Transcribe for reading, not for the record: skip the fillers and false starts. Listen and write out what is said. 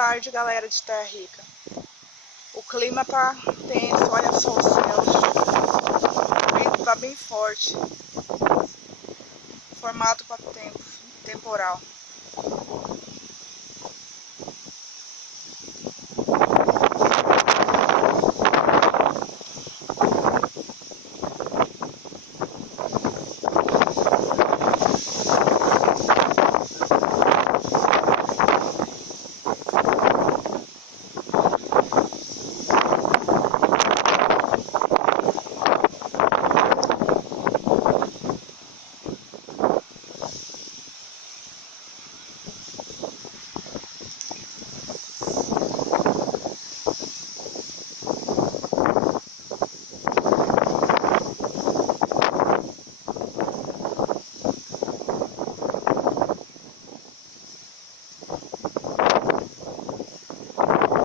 tarde, galera de Terra Rica. O clima tá tenso, olha só o céu. O vento tá bem forte. Formado para temporal.